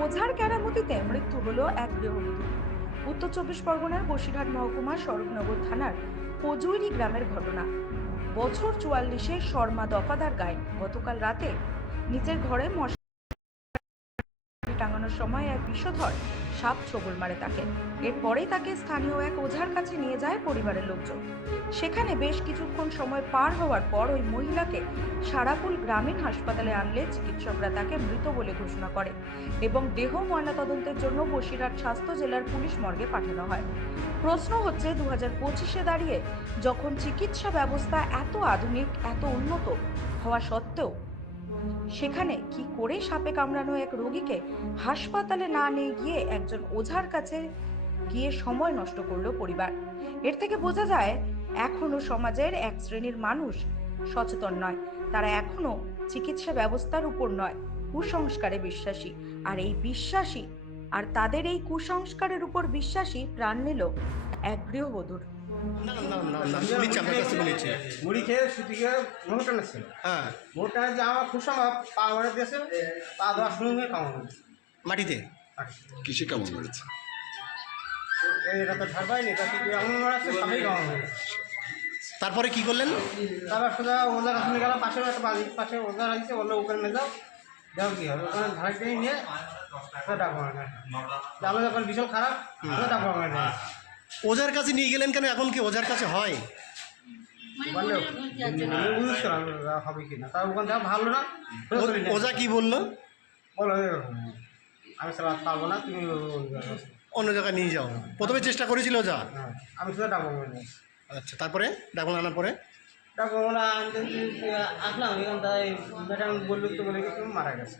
ওঝার কেরামতিতে মৃত্যু হলো এক গৃহবধূ। উত্তর চব্বিশ পরগনার বসিরহাট মহকুমার স্বরূপনগর থানার পজুইরি গ্রামের ঘটনা। বছর চুয়াল্লিশে শর্মা দফাদার গায়ে। গতকাল রাতে নিজের ঘরে মশা টাঙানোর সময় এক বিষধর সাপ ছোবল মারে তাকে। এরপরেই তাকে স্থানীয় এক ওঝার কাছে নিয়ে যায় পরিবারের লোকজন। সেখানে বেশ কিছুক্ষণ সময় পার হওয়ার পর ওই মহিলাকে সারাপুল গ্রামীণ হাসপাতালে আনলে চিকিৎসকরা তাকে মৃত বলে ঘোষণা করে এবং দেহ ময়নাতদন্তের জন্য বসিরহাট স্বাস্থ্য জেলার পুলিশ মর্গে পাঠানো হয়। প্রশ্ন হচ্ছে দু হাজার পঁচিশে দাঁড়িয়ে যখন চিকিৎসা ব্যবস্থা এত আধুনিক, এত উন্নত হওয়া সত্ত্বেও সেখানে কি করে সাপে কামড়ানো এক রোগীকে হাসপাতালে না নিয়ে গিয়ে একজন ওঝার কাছে গিয়ে সময় নষ্ট করল পরিবার? এর থেকে বোঝা যায়, এখনও সমাজের এক শ্রেণির মানুষ সচেতন নয়। তারা এখনও চিকিৎসা ব্যবস্থার উপর নয়, কুসংস্কারে বিশ্বাসী। আর এই বিশ্বাসী, আর তাদের এই কুসংস্কারের উপর বিশ্বাসী প্রাণ নিল এক গৃহবধূর। না না না না শুনেছি আপনার কাছে শুনেছি মুড়ি খেয়ে সুতি খেয়ে হ্যাঁ। যে আমার পা দিয়েছে পা মাটিতে? কিসে কেমন মেরেছে? এটা তো ধার পাইনি তা কিন্তু এমন মারাচ্ছে সবই কামানো তারপরে কি করলেন? তারপর সোজা ওজার কাছে নিয়ে গেলাম পাশে একটা বাড়ির পাশে ওজা রাখছে বলল ওখানে নিয়ে যাও যাও কি হবে ওখানে ধারে নিয়ে সোজা ডাক আমরা যখন বিশাল খারাপ সোজা ডাক মারা ওজার কাছে নিয়ে গেলেন কেন? এখন কি ওজার কাছে হয়? বলল হবে কি না। তার ওখান থেকে ভালো না। ওজা কি বলল? বলো আমি সারা পাবো না তুমি অন্য জায়গায় নিয়ে যাও। প্রথমে চেষ্টা করেছিল ওজা? হ্যাঁ, আমি শুধু ডাক মারা আচ্ছা তারপরে? ডাকুন আনার পরে? আনতে আসলাম এখান থেকে ম্যাডাম বলল তো বলে মারা গেছে।